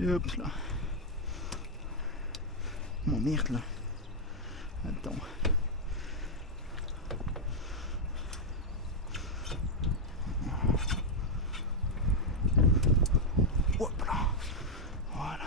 Et hop là. Mon merde là. Attends. Hop là. Voilà.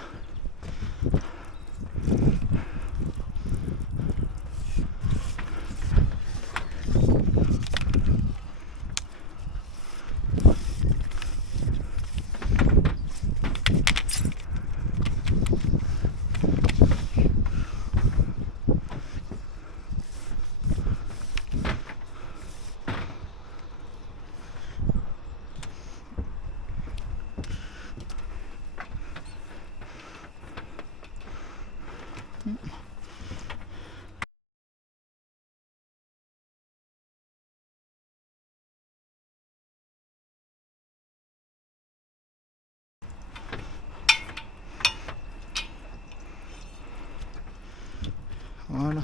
Voilà.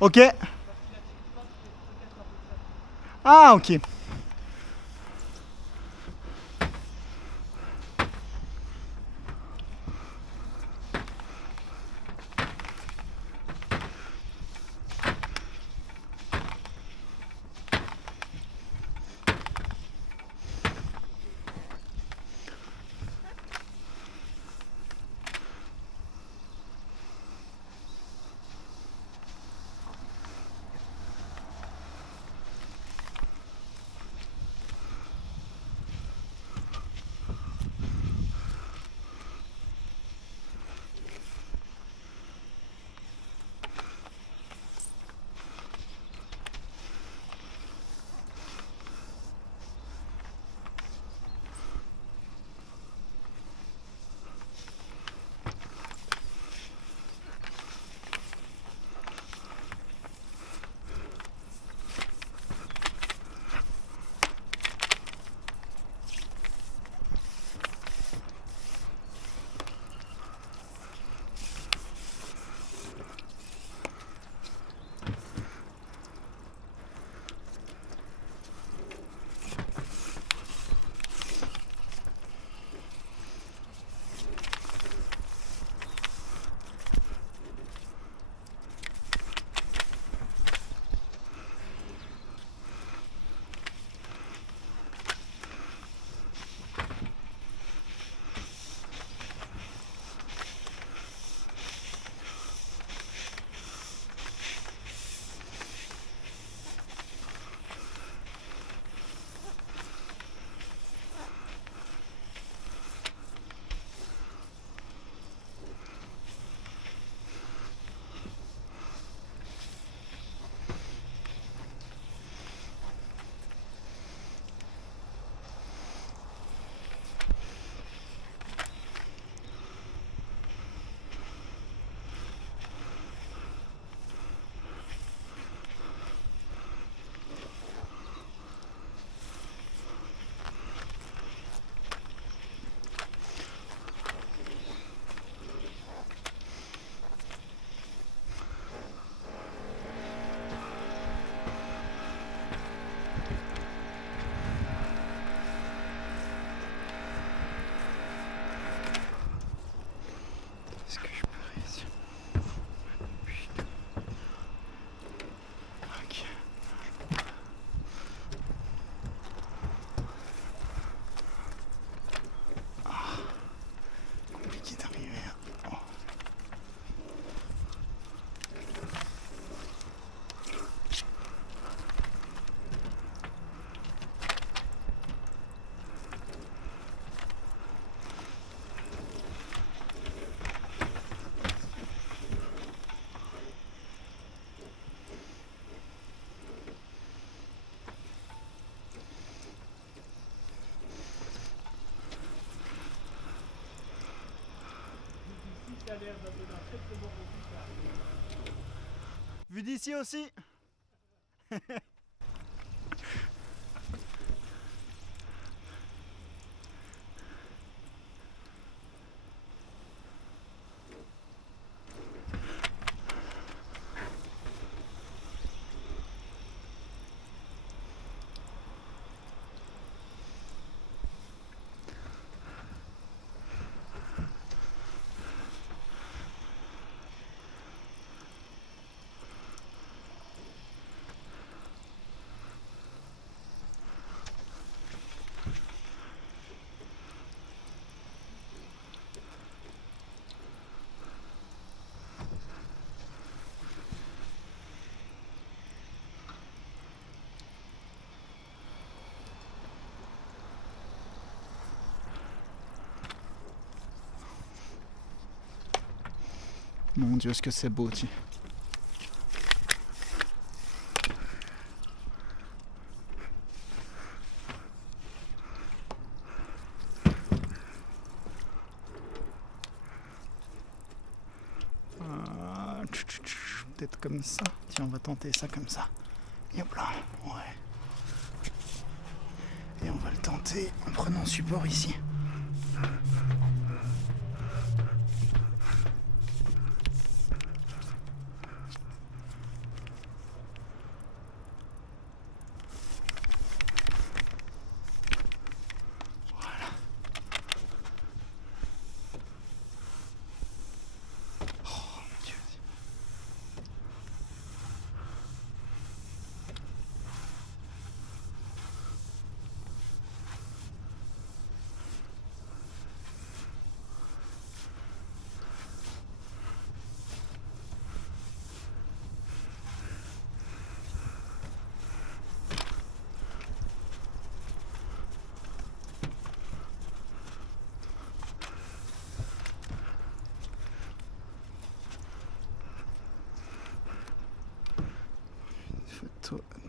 Ok. Ah ok. Est-ce que je peux réussir? Putain. Ok. Ah, compliqué d'arriver. Oh. Vu d'ici aussi. Mon Dieu, ce que c'est beau, tiens. Peut-être comme ça. Tiens, on va tenter ça comme ça. Et hop là, ouais. Et on va le tenter en prenant support ici.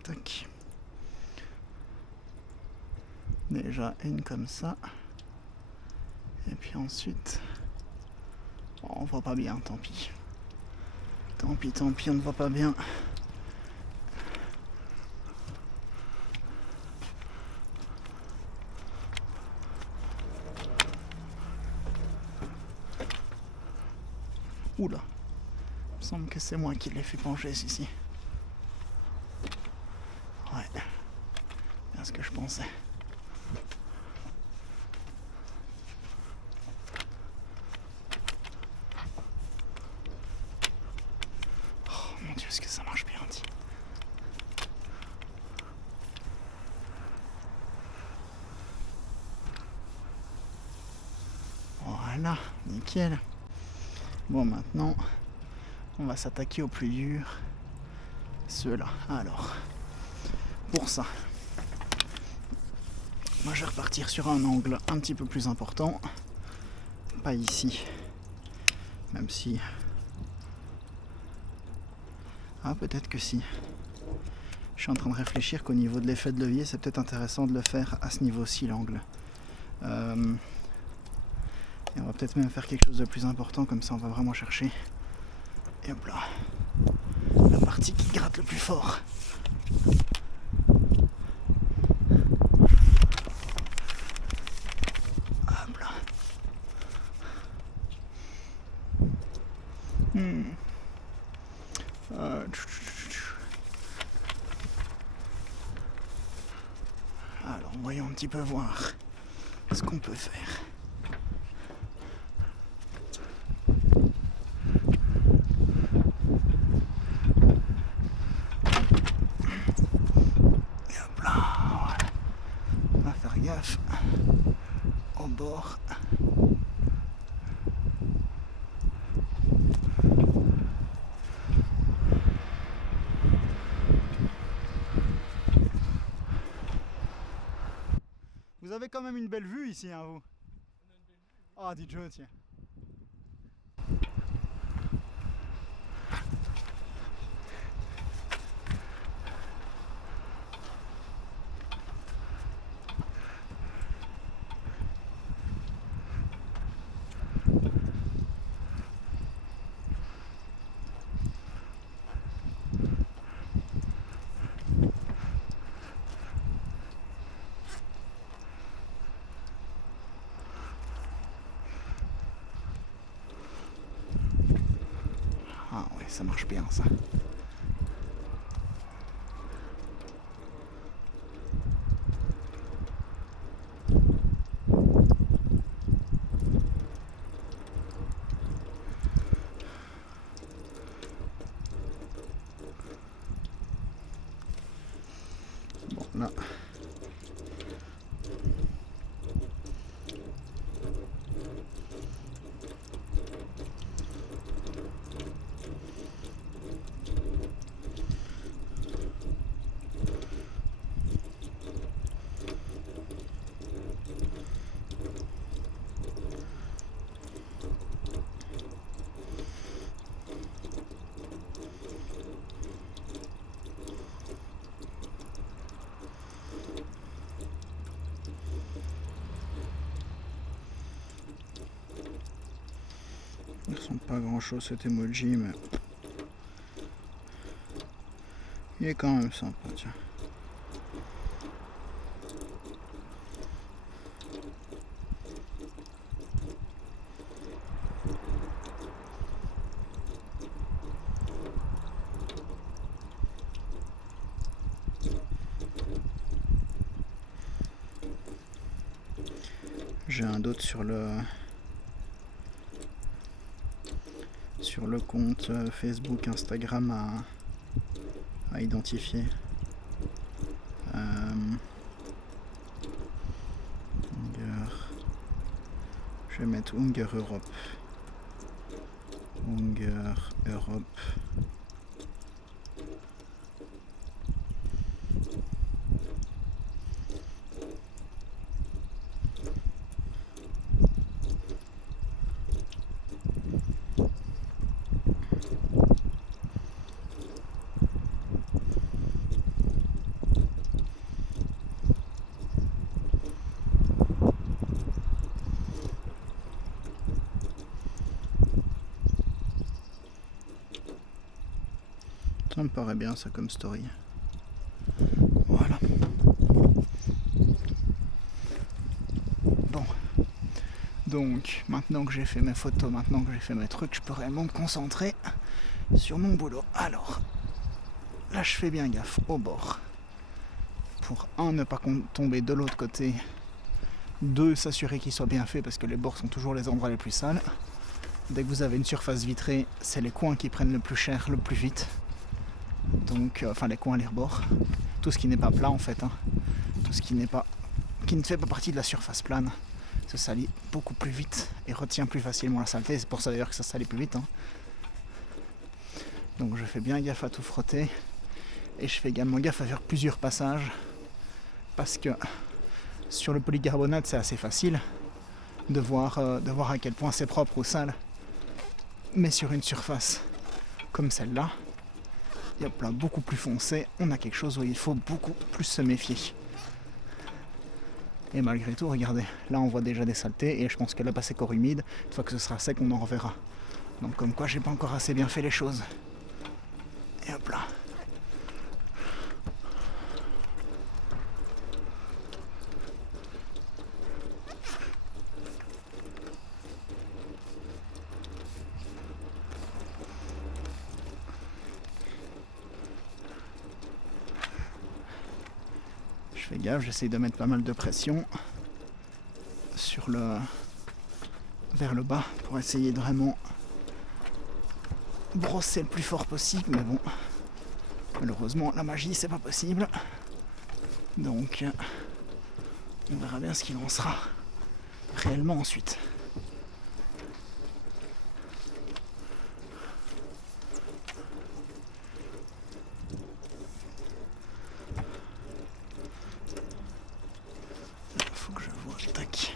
Tac. Déjà une comme ça. Et puis ensuite... Oh, on voit pas bien, tant pis. Tant pis, on ne voit pas bien. Oula. Il me semble que c'est moi qui l'ai fait pencher ici. Ouais, bien ce que je pensais. Oh mon Dieu, est-ce que ça marche bien, dit. Voilà, nickel. Bon, maintenant, on va s'attaquer au plus dur. Ceux-là. Alors... Pour ça, moi je vais repartir sur un angle un petit peu plus important, pas ici, même si... Ah, peut-être que si. Je suis en train de réfléchir qu'au niveau de l'effet de levier, c'est peut-être intéressant de le faire à ce niveau-ci, l'angle. Et on va peut-être même faire quelque chose de plus important, comme ça on va vraiment chercher. Et hop là, la partie qui gratte le plus fort. Alors, voyons un petit peu voir ce qu'on peut faire. Et hop là, voilà. On va faire gaffe au bord. Vous avez quand même une belle vue ici, hein, vous? Ah, dis Joe, tiens. Ah ouais, ça marche bien ça. Bon là. pas grand chose cet emoji, mais il est quand même sympa, tiens. J'ai un doute sur le compte Facebook, Instagram à identifier. Je vais mettre Unger Europe. Unger Europe. Ça me paraît bien ça comme story. Voilà. Bon. Donc, maintenant que j'ai fait mes photos, maintenant que j'ai fait mes trucs, je peux réellement me concentrer sur mon boulot. Alors, là je fais bien gaffe au bord. Pour ne pas tomber de l'autre côté. 2, s'assurer qu'il soit bien fait parce que les bords sont toujours les endroits les plus sales. Dès que vous avez une surface vitrée, c'est les coins qui prennent le plus cher, le plus vite. Donc, enfin les coins, les rebords, tout ce qui n'est pas plat en fait, hein. Tout ce qui ne fait pas partie de la surface plane se salit beaucoup plus vite et retient plus facilement la saleté. C'est pour ça d'ailleurs que ça salit plus vite, hein. Donc je fais bien gaffe à tout frotter et je fais également gaffe à faire plusieurs passages parce que sur le polycarbonate c'est assez facile de voir à quel point c'est propre ou sale, mais sur une surface comme celle-là, il y a plein beaucoup plus foncé, on a quelque chose où il faut beaucoup plus se méfier. Et malgré tout, regardez, là on voit déjà des saletés et je pense que là c'est corps humide, une fois que ce sera sec on en reverra. Donc comme quoi j'ai pas encore assez bien fait les choses. Et hop là. Je fais gaffe, j'essaye de mettre pas mal de pression vers le bas pour essayer de vraiment brosser le plus fort possible, mais bon, malheureusement la magie c'est pas possible, donc on verra bien ce qu'il en sera réellement ensuite. Faut que je vois, tac.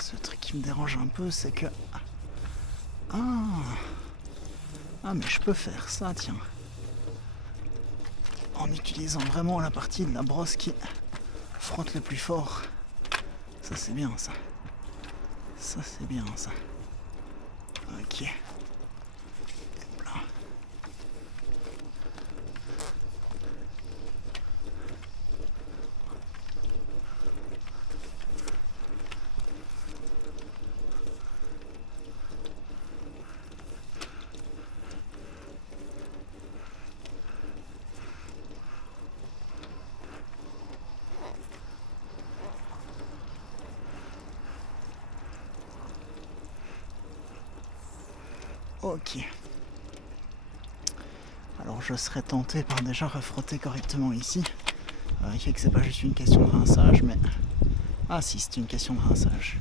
Ce truc qui me dérange un peu, c'est que... Ah, mais je peux faire ça, tiens. En utilisant vraiment la partie de la brosse qui frotte le plus fort. Ça, c'est bien, ça. Ça, c'est bien, ça. Ok. Hop là. Ok. Alors je serais tenté par déjà refrotter correctement ici, Vérifier que c'est pas juste une question de rinçage, mais... Ah si, c'est une question de rinçage.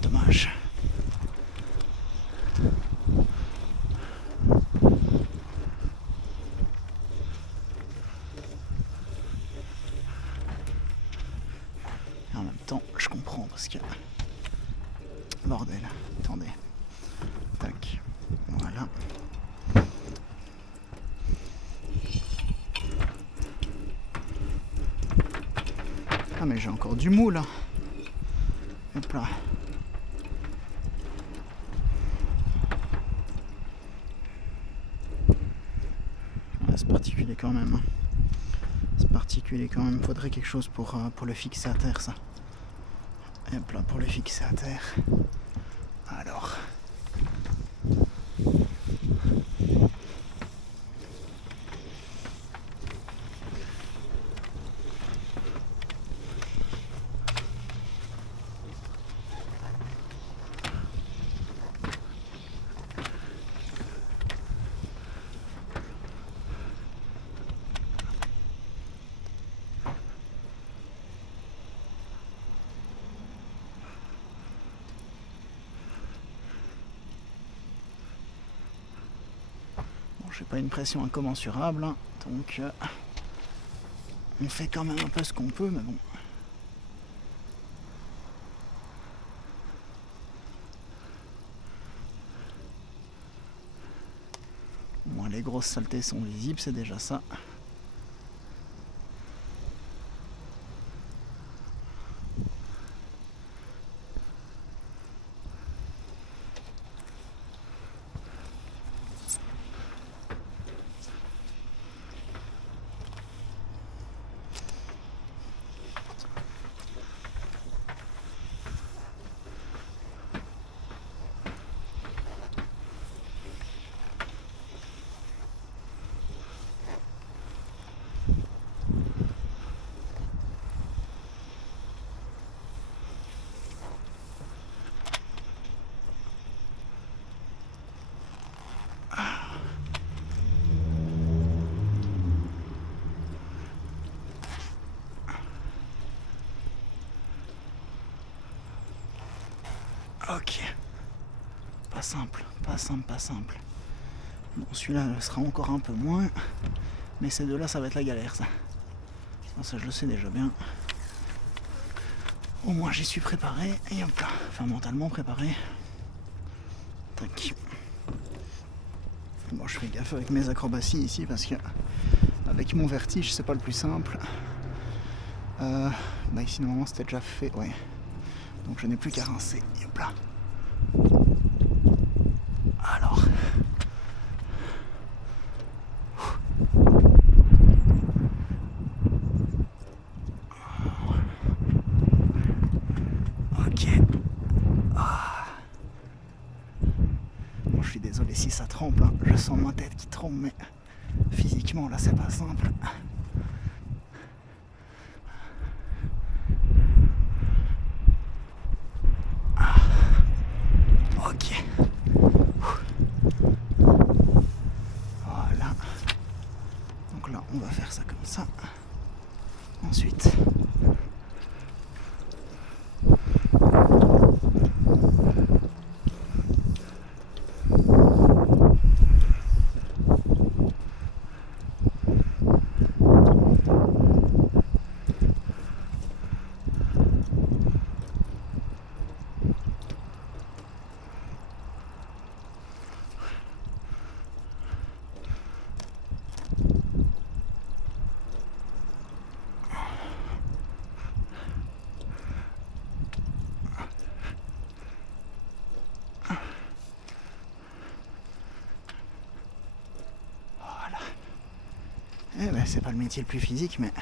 Dommage. Et en même temps, je comprends parce que... Bordel, attendez. Tac, voilà. Ah mais j'ai encore du mou là. Hop là. Ah, c'est particulier quand même. Hein. C'est particulier quand même. Faudrait quelque chose pour le fixer à terre ça. Hop là, pour le fixer à terre. Alors. J'ai pas une pression incommensurable, hein, donc on fait quand même un peu ce qu'on peut, mais bon. Au moins les grosses saletés sont visibles, c'est déjà ça. Ok. Pas simple, pas simple, pas simple. Bon, celui-là sera encore un peu moins. Mais ces deux-là, ça va être la galère, ça. Ça, je le sais déjà bien. Au moins, j'y suis préparé. Et hop là. Enfin, mentalement préparé. Tac. Bon, je fais gaffe avec mes acrobaties ici parce que avec mon vertige, c'est pas le plus simple. Bah ici, normalement, c'était déjà fait. Ouais. Donc, je n'ai plus qu'à rincer. Et hop là. Alors. Ok. Ah. Bon, je suis désolé si ça tremble. Hein. Je sens ma tête qui tremble, mais physiquement, là, c'est pas simple. Ok. Voilà. Donc là, on va faire ça comme ça. Ensuite. Eh ben, c'est pas le métier le plus physique, mais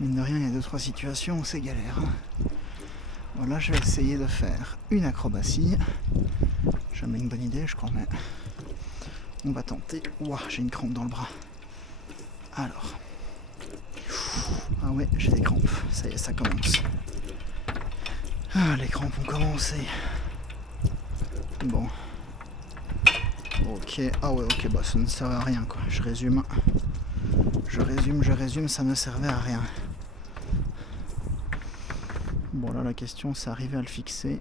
mine de rien, il y a 2-3 situations où c'est galère. Hein. Voilà, je vais essayer de faire une acrobatie. Jamais une bonne idée, je crois, mais on va tenter. Ouah, j'ai une crampe dans le bras. Alors. Ah ouais, j'ai des crampes. Ça y est, ça commence. Ah, les crampes ont commencé. Bon. Ok. Ah ouais, ok, bah ça ne sert à rien, quoi. Je résume. Je je résume, ça ne servait à rien. Bon là la question c'est arriver à le fixer.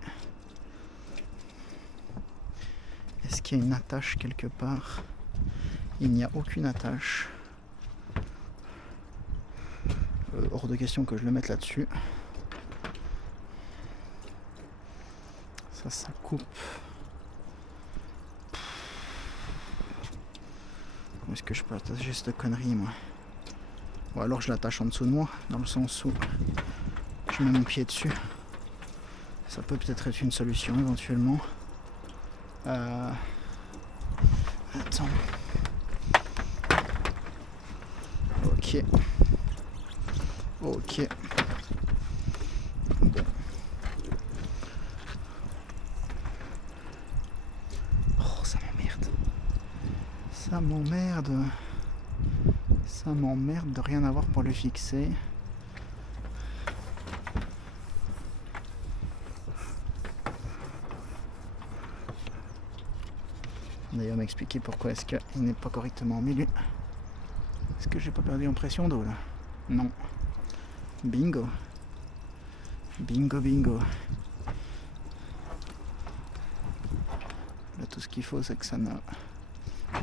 Est-ce qu'il y a une attache quelque part? Il n'y a aucune attache. Hors de question que je le mette là-dessus. Ça coupe. Où est-ce que je peux attacher cette connerie moi? Ou alors je l'attache en dessous de moi, dans le sens où je mets mon pied dessus. Ça peut peut-être être une solution éventuellement. Attends. Ok. Ok. Bon. Oh, ça m'emmerde. Ça m'emmerde. Ça m'emmerde de rien avoir pour le fixer. D'ailleurs m'expliquer pourquoi est-ce qu'il n'est pas correctement mis lui. Est-ce que j'ai pas perdu en pression d'eau là? Non. Bingo. Bingo bingo. Là tout ce qu'il faut c'est que ça ne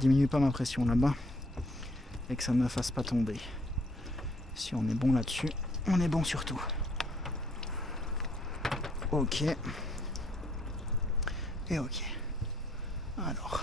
diminue pas ma pression là-bas et que ça ne me fasse pas tomber. Si on est bon là-dessus, on est bon sur tout. Ok. Et ok. Alors.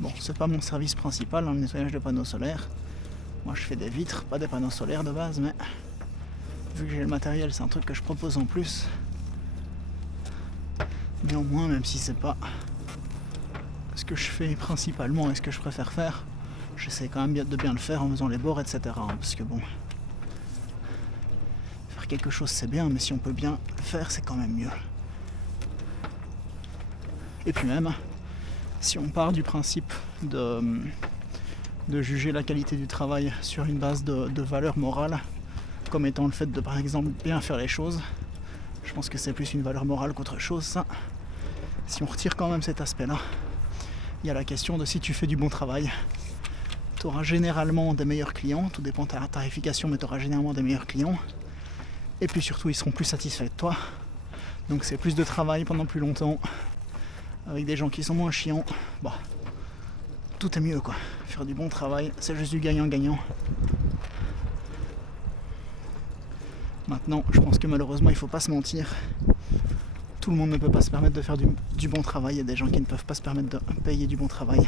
Bon, c'est pas mon service principal, le nettoyage de panneaux solaires. Moi je fais des vitres, pas des panneaux solaires de base, mais vu que j'ai le matériel, c'est un truc que je propose en plus. Néanmoins, même si c'est pas ce que je fais principalement et ce que je préfère faire, j'essaie quand même de bien le faire en faisant les bords, etc. Parce que bon, faire quelque chose c'est bien, mais si on peut bien le faire, c'est quand même mieux. Et puis même, si on part du principe de juger la qualité du travail sur une base de valeur morale, comme étant le fait de par exemple bien faire les choses, je pense que c'est plus une valeur morale qu'autre chose ça. Si on retire quand même cet aspect là, il y a la question de si tu fais du bon travail, tu auras généralement des meilleurs clients, tout dépend de ta tarification, mais tu auras généralement des meilleurs clients, et puis surtout ils seront plus satisfaits de toi, donc c'est plus de travail pendant plus longtemps avec des gens qui sont moins chiants. Bon, tout est mieux quoi. Faire du bon travail, c'est juste du gagnant-gagnant. Maintenant, je pense que malheureusement, il faut pas se mentir. Tout le monde ne peut pas se permettre de faire du bon travail. Il y a des gens qui ne peuvent pas se permettre de payer du bon travail.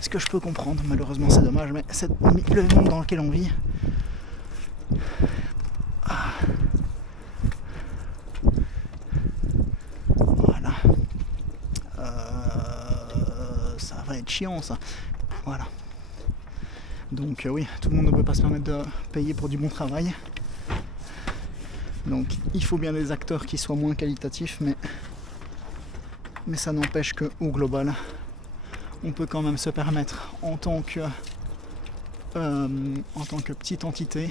Ce que je peux comprendre, malheureusement c'est dommage, mais c'est le monde dans lequel on vit. Voilà. Ça va être chiant ça. Voilà. Donc oui, tout le monde ne peut pas se permettre de payer pour du bon travail. Donc il faut bien des acteurs qui soient moins qualitatifs, mais ça n'empêche qu'au global, on peut quand même se permettre en tant que petite entité,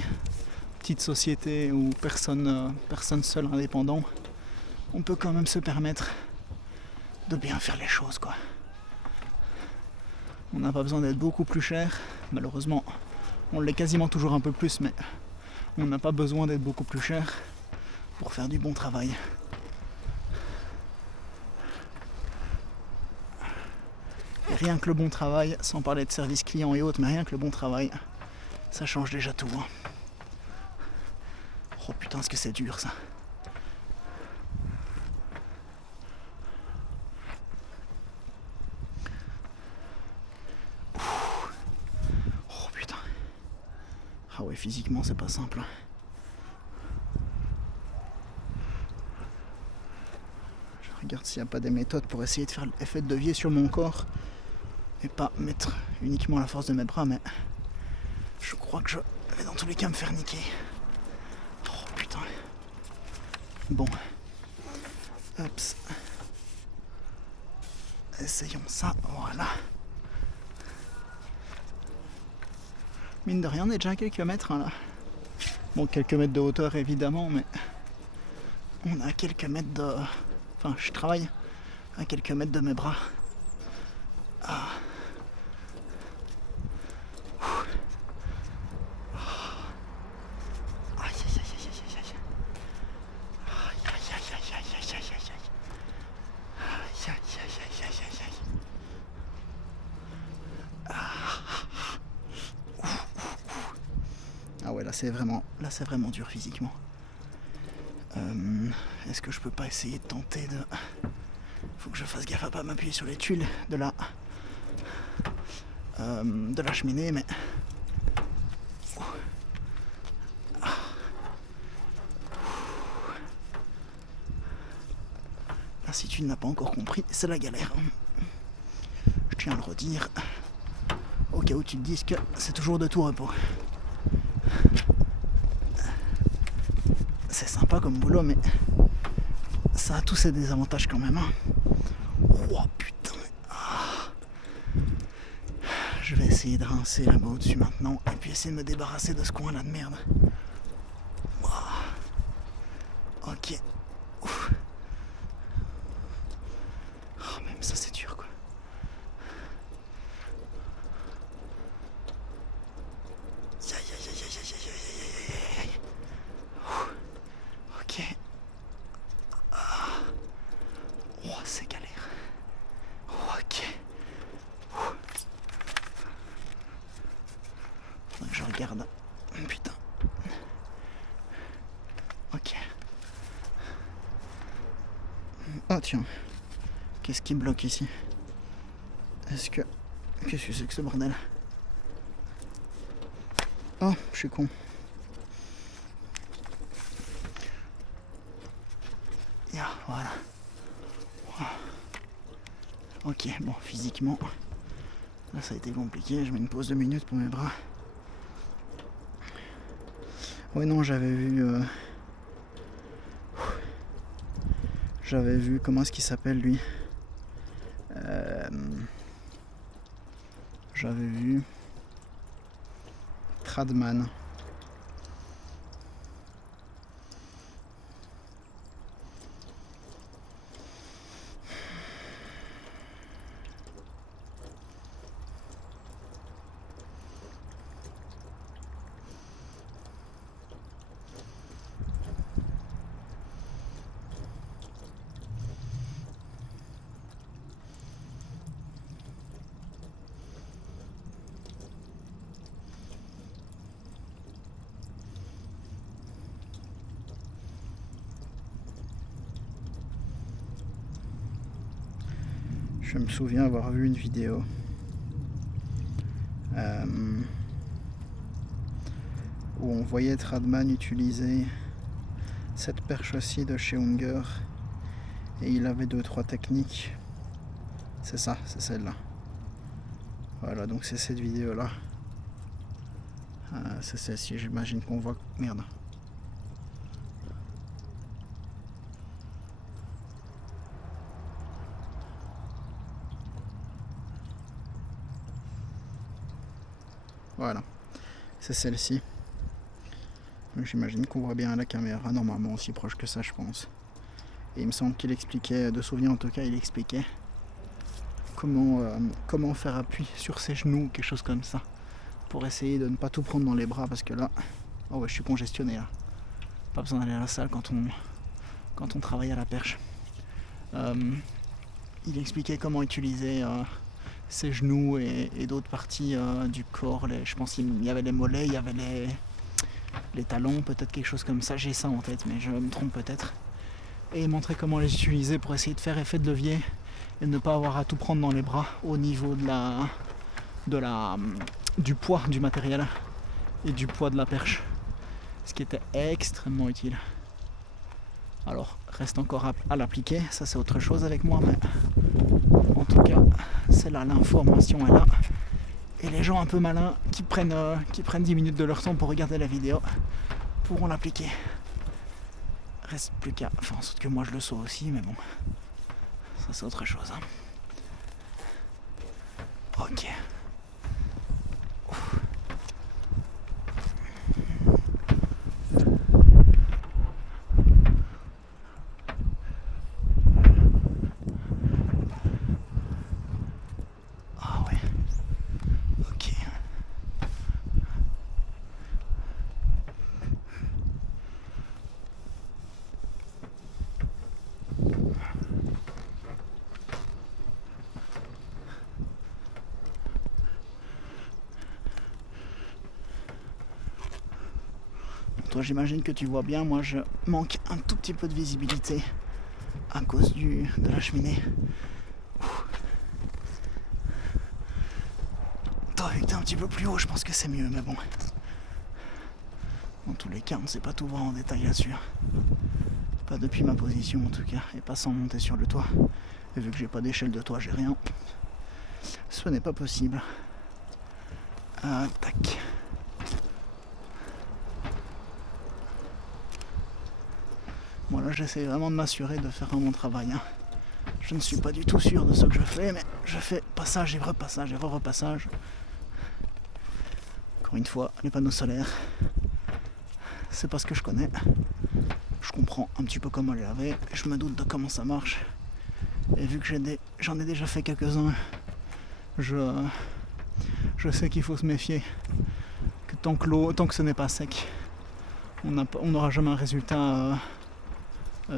petite société ou personne seule indépendant, on peut quand même se permettre de bien faire les choses quoi. On n'a pas besoin d'être beaucoup plus cher, malheureusement on l'est quasiment toujours un peu plus, mais on n'a pas besoin d'être beaucoup plus cher pour faire du bon travail. Et rien que le bon travail, sans parler de service client et autres, mais rien que le bon travail, ça change déjà tout. Hein. Oh putain, ce que c'est dur ça. Oh putain. Ah ouais, physiquement c'est pas simple. Je regarde s'il n'y a pas des méthodes pour essayer de faire l'effet de levier sur mon corps et pas mettre uniquement la force de mes bras, mais je crois que je vais dans tous les cas me faire niquer. Oh putain. Bon. Hop. Essayons ça, voilà. Mine de rien, on est déjà à quelques mètres hein, là. Bon, quelques mètres de hauteur évidemment, mais on a quelques mètres de... Enfin, je travaille à quelques mètres de mes bras. Ah. Ah ouais, là c'est vraiment dur physiquement. Est-ce que je peux pas essayer de tenter de... Faut que je fasse gaffe à pas m'appuyer sur les tuiles de la cheminée, mais... Là, si tu ne l'as pas encore compris, c'est la galère. Je tiens à le redire, au cas où tu te dises que c'est toujours de tout repos. C'est sympa comme boulot, mais ça a tous ses désavantages quand même. Hein. Oh putain. Ah. Je vais essayer de rincer là-bas au-dessus maintenant, et puis essayer de me débarrasser de ce coin-là de merde. Oh. Ok. Ouf. Oh, même ça c'est dur quoi. Ok. Oh, c'est galère. Ok. Faudrait que je regarde. Putain. Ok. Oh tiens. Qu'est-ce qui bloque ici? Qu'est-ce que c'est que ce bordel? Oh, je suis con. Yeah, voilà. Ok, bon, physiquement, là ça a été compliqué. Je mets une pause de minutes pour mes bras. Ouais, non, j'avais vu, comment est-ce qu'il s'appelle lui? J'avais vu Tradman. Je me souviens avoir vu une vidéo où on voyait Tradman utiliser cette perche-ci de chez Unger et il avait 2-3 techniques. C'est ça, c'est celle-là. Voilà, donc c'est cette vidéo-là. C'est celle-ci, j'imagine qu'on voit... Merde. Voilà, c'est celle-ci. J'imagine qu'on voit bien à la caméra, normalement aussi proche que ça je pense. Et il me semble qu'il expliquait, de souvenir en tout cas, il expliquait comment faire appui sur ses genoux, quelque chose comme ça. Pour essayer de ne pas tout prendre dans les bras parce que là, oh ouais, je suis congestionné là. Pas besoin d'aller à la salle quand on travaille à la perche. Il expliquait comment utiliser ses genoux et d'autres parties du corps. Je pense qu'il y avait les mollets, il y avait les talons, peut-être quelque chose comme ça. J'ai ça en tête, mais je me trompe peut-être. Et il montrait comment les utiliser pour essayer de faire effet de levier et ne pas avoir à tout prendre dans les bras au niveau du poids du matériel et du poids de la perche. Ce qui était extrêmement utile. Alors, reste encore à l'appliquer, ça c'est autre chose avec moi, mais en tout cas, c'est là, l'information est là. Et les gens un peu malins qui prennent 10 minutes de leur temps pour regarder la vidéo pourront l'appliquer. Reste plus qu'à faire en sorte que moi je le sois aussi, mais bon, ça c'est autre chose. Hein. Ok. Ah ouais. Ok. Toi j'imagine que tu vois bien, moi je manque un tout petit peu de visibilité à cause de la cheminée. Toi vu que t'es un petit peu plus haut, je pense que c'est mieux, mais bon. Dans tous les cas, on ne sait pas tout voir en détail là-dessus. Pas depuis ma position en tout cas, et pas sans monter sur le toit. Et vu que j'ai pas d'échelle de toit, j'ai rien. Ce n'est pas possible. Tac. Voilà, j'essaie vraiment de m'assurer de faire un bon travail. Hein. Je ne suis pas du tout sûr de ce que je fais, mais je fais passage et repassage. Encore une fois, les panneaux solaires, c'est pas ce que je connais. Je comprends un petit peu comment les laver, je me doute de comment ça marche. Et vu que j'en ai déjà fait quelques-uns, je sais qu'il faut se méfier. Que tant que ce n'est pas sec, on n'aura jamais un résultat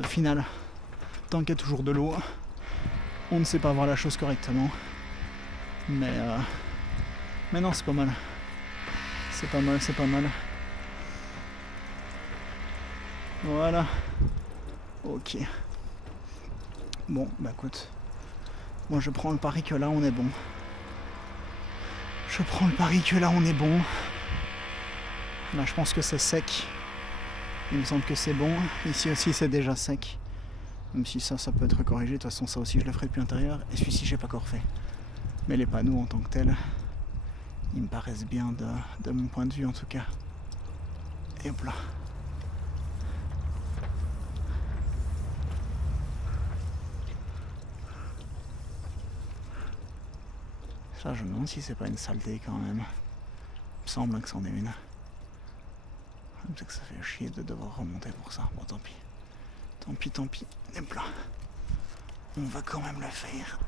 final. Tant qu'il y a toujours de l'eau, on ne sait pas voir la chose correctement. Mais non, c'est pas mal. C'est pas mal. Voilà. Ok. Bon, bah écoute. Moi je prends le pari que là on est bon. Là je pense que c'est sec. Il me semble que c'est bon. Ici aussi c'est déjà sec. Même si ça peut être corrigé. De toute façon ça aussi je le ferai depuis l'intérieur. Et celui-ci j'ai pas encore fait. Mais les panneaux en tant que tels, ils me paraissent bien de mon point de vue en tout cas. Et hop là. Ça, je me demande si c'est pas une saleté quand même. Il me semble que c'en est une. C'est que ça fait chier de devoir remonter pour ça. Bon, tant pis. Hop là. On va quand même le faire.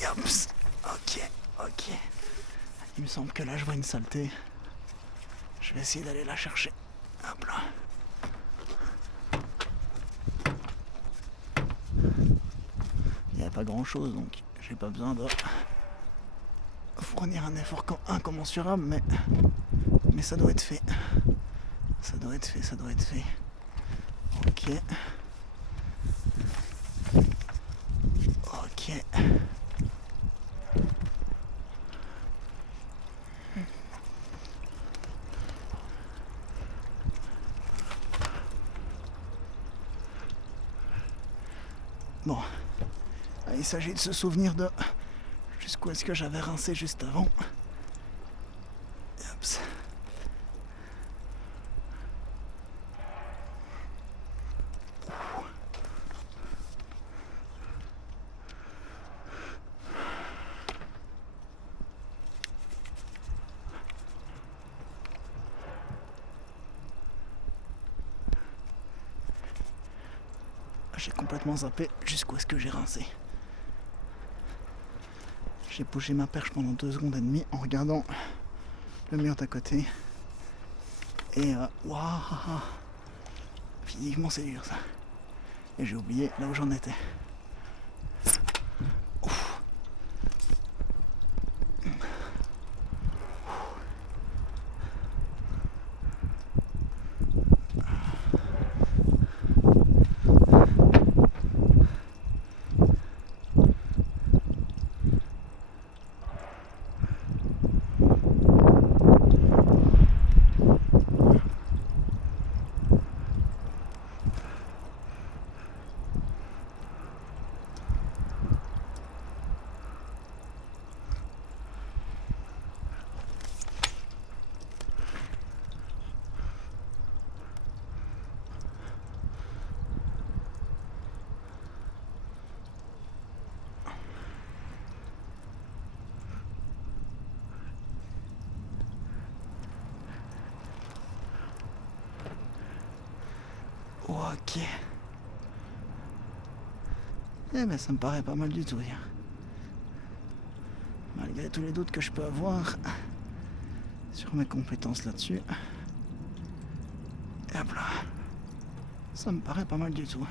Yops. Ok. Il me semble que là, je vois une saleté. Je vais essayer d'aller la chercher. Hop là. Il n'y a pas grand chose, donc j'ai pas besoin de fournir un effort incommensurable, mais ça doit être fait. Ça doit être fait. Ok. Bon. Il s'agit de se souvenir de jusqu'où est-ce que j'avais rincé juste avant. Oups. J'ai complètement zappé jusqu'où est-ce que j'ai rincé. J'ai bougé ma perche pendant 2 secondes et demie en regardant le mur d'à côté. Et waouh, physiquement c'est dur ça. Et j'ai oublié là où j'en étais. Ouf. Ok. Eh ben ça me paraît pas mal du tout. Malgré tous les doutes que je peux avoir sur mes compétences là-dessus. Et hop là. Ça me paraît pas mal du tout.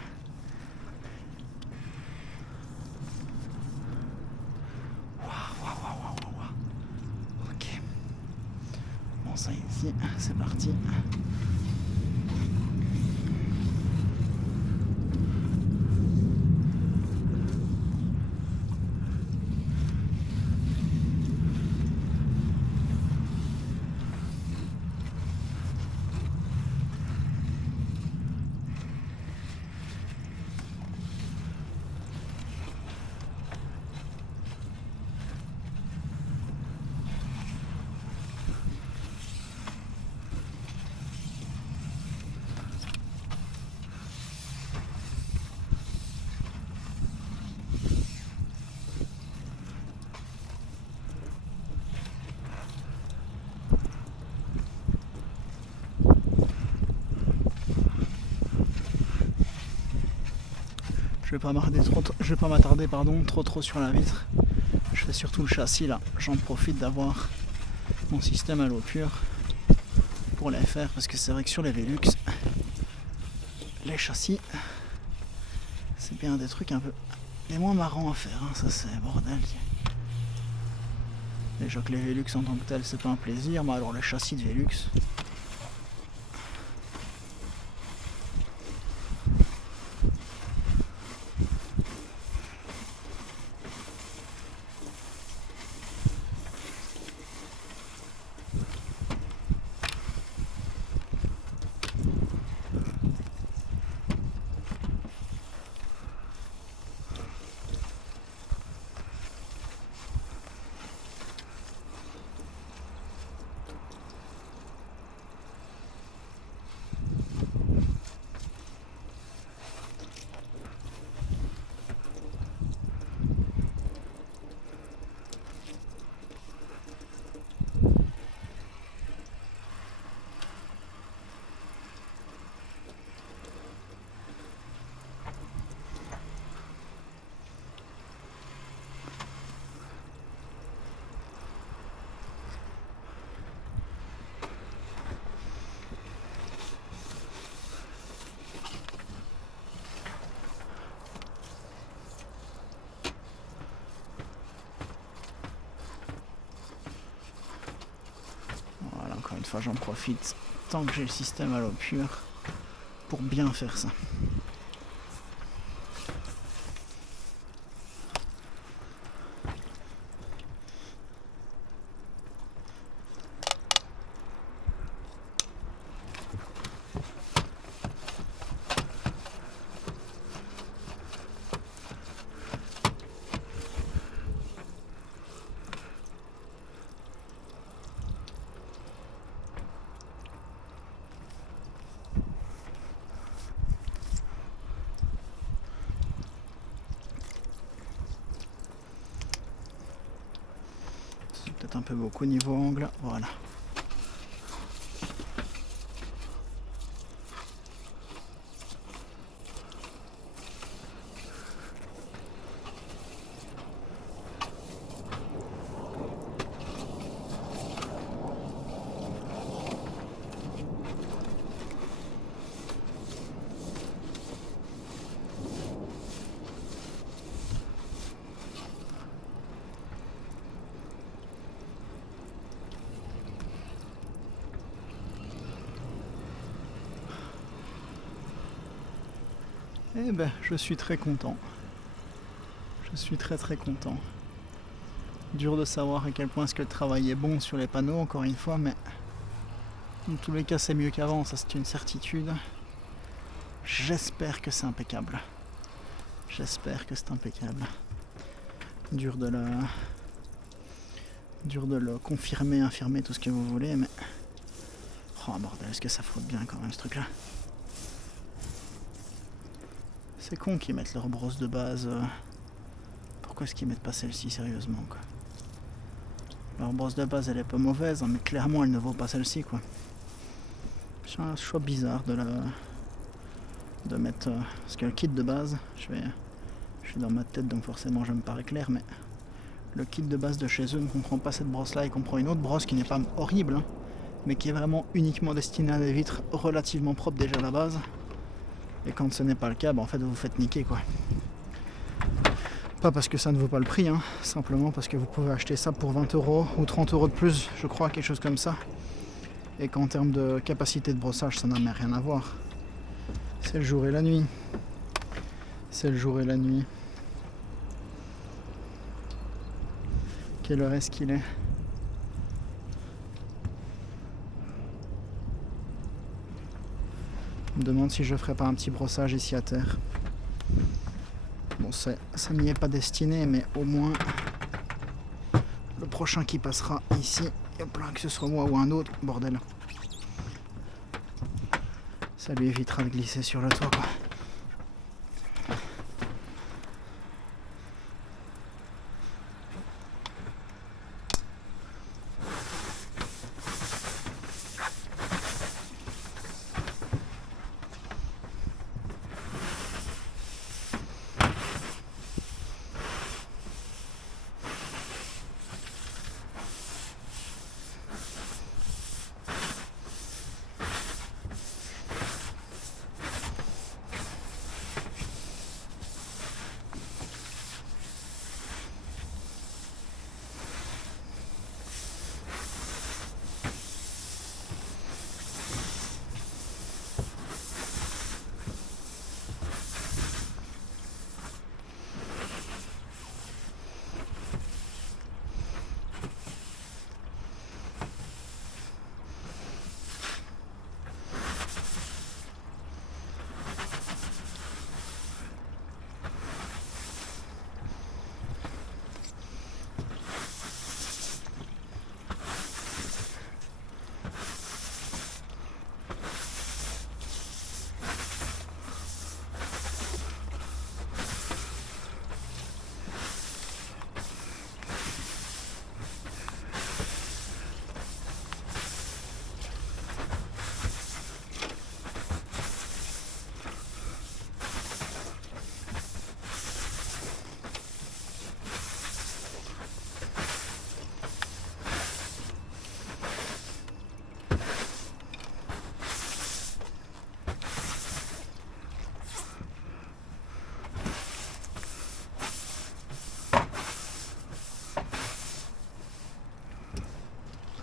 Ok. Bon ça ici, c'est parti. Je vais pas m'attarder trop sur la vitre. Je fais surtout le châssis là. J'en profite d'avoir mon système à l'eau pure pour les faire parce que c'est vrai que sur les Velux, les châssis, c'est bien des trucs un peu les moins marrants à faire. Hein. Ça c'est bordel. Déjà que les Velux en tant que tels c'est pas un plaisir, mais alors les châssis de Velux. Encore une fois, j'en profite tant que j'ai le système à l'eau pure pour bien faire ça. Peut-être un peu beaucoup niveau angle, voilà. Eh ben, je suis très content. Je suis très content. Dur de savoir à quel point est-ce que le travail est bon sur les panneaux, encore une fois, mais dans tous les cas, c'est mieux qu'avant, ça c'est une certitude. J'espère que c'est impeccable. J'espère que c'est impeccable. Dur de le confirmer, infirmer, tout ce que vous voulez, mais... Oh bordel, est-ce que ça frotte bien quand même ce truc-là? C'est con qu'ils mettent leur brosse de base. Pourquoi est-ce qu'ils mettent pas celle-ci sérieusement quoi? Leur brosse de base elle est pas mauvaise, hein, mais clairement elle ne vaut pas celle-ci quoi. C'est un choix bizarre de de mettre... parce que le kit de base, je suis dans ma tête donc forcément je me parais clair, mais le kit de base de chez eux ne comprend pas cette brosse là, il comprend une autre brosse qui n'est pas horrible, hein, mais qui est vraiment uniquement destinée à des vitres relativement propres déjà à la base. Et quand ce n'est pas le cas, en fait vous vous faites niquer quoi. Pas parce que ça ne vaut pas le prix, hein, simplement parce que vous pouvez acheter ça pour 20 € ou 30 € de plus, je crois, quelque chose comme ça. Et qu'en termes de capacité de brossage, ça n'a même rien à voir. C'est le jour et la nuit. C'est le jour et la nuit. Quelle heure est-ce qu'il est? Je me demande si je ferais pas un petit brossage ici à terre. Bon, ça n'y est pas destiné, mais au moins le prochain qui passera ici, hop là, que ce soit moi ou un autre, bordel, ça lui évitera de glisser sur le toit, quoi.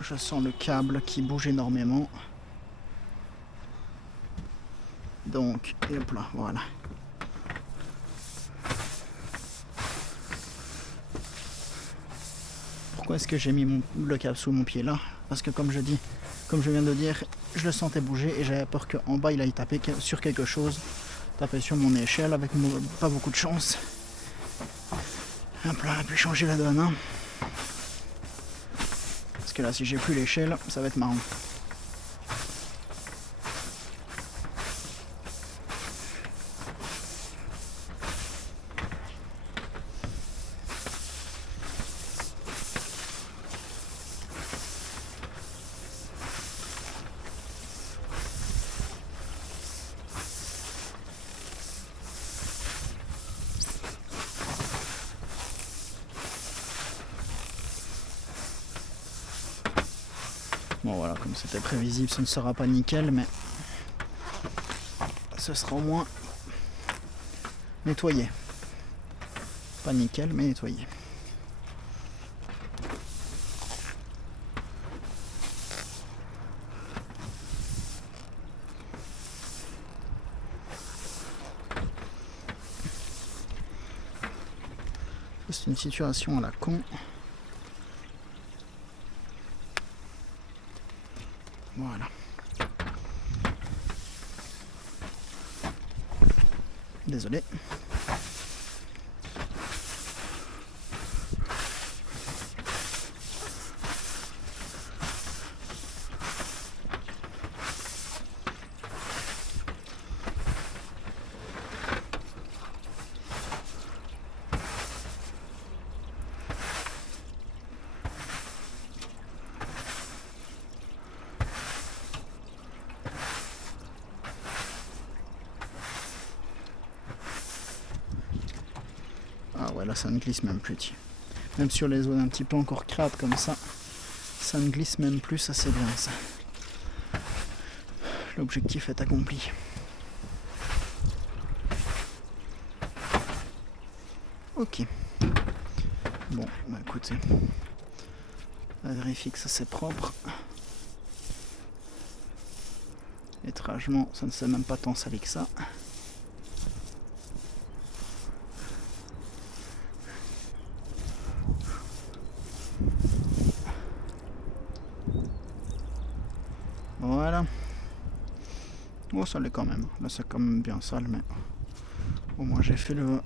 Je sens le câble qui bouge énormément. Donc, et hop là, voilà. Pourquoi est-ce que j'ai mis le câble sous mon pied là? Parce que comme je viens de dire, je le sentais bouger et j'avais peur qu'en bas il aille taper sur quelque chose. Taper sur mon échelle avec pas beaucoup de chance. Hop là, et puis changer la donne. Hein. Parce que là, si j'ai plus l'échelle, ça va être marrant. Bon voilà, comme c'était prévisible, ce ne sera pas nickel, mais ce sera au moins nettoyé. Pas nickel, mais nettoyé. C'est une situation à la con. Voilà. Désolé. ouais, là ça ne glisse même plus. Tiens. Même sur les zones un petit peu encore crades comme ça, ça ne glisse même plus, ça c'est bien ça. L'objectif est accompli. Ok. Bon, bah écoutez, on vérifie que ça c'est propre. Étrangement, ça ne s'est même pas tant sali que ça. Voilà. Oh, ça l'est quand même. Là, c'est quand même bien sale, mais au moins j'ai fait le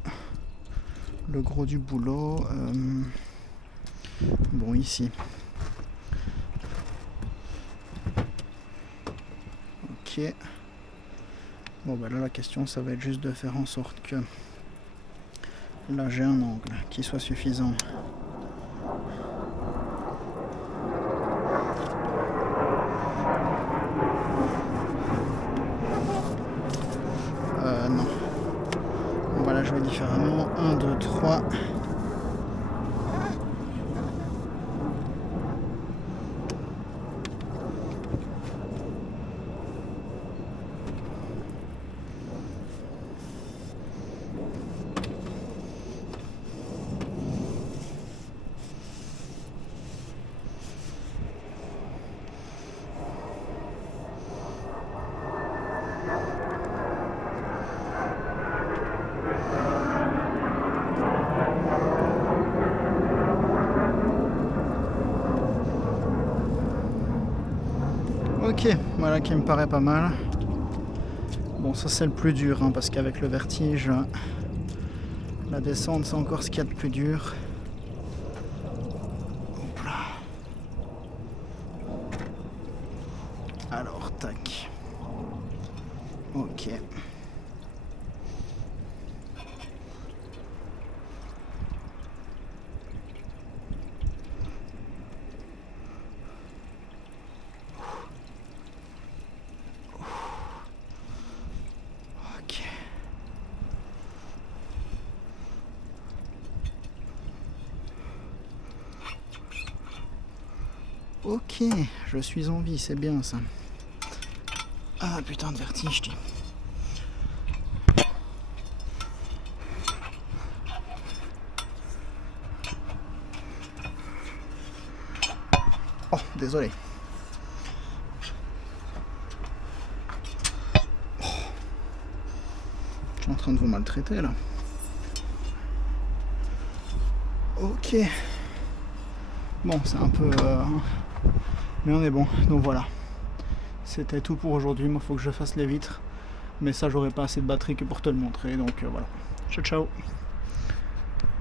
gros du boulot. Bon, ici. Ok. Bon, bah là, la question, ça va être juste de faire en sorte que là, j'ai un angle qui soit suffisant. Non. On va la jouer différemment. 1, 2, 3. Ok, voilà qui me paraît pas mal. Bon, ça c'est le plus dur, hein, parce qu'avec le vertige, la descente c'est encore ce qu'il y a de plus dur. Hop là. Alors, tac. Ok. Ok, je suis en vie, c'est bien ça. Ah putain de vertige, dis. Oh, désolé. Oh. Je suis en train de vous maltraiter là. Ok. Bon, c'est un peu... mais on est bon, donc voilà. C'était tout pour aujourd'hui, moi il faut que je fasse les vitres. Mais ça, j'aurais pas assez de batterie que pour te le montrer, donc voilà. Ciao ciao.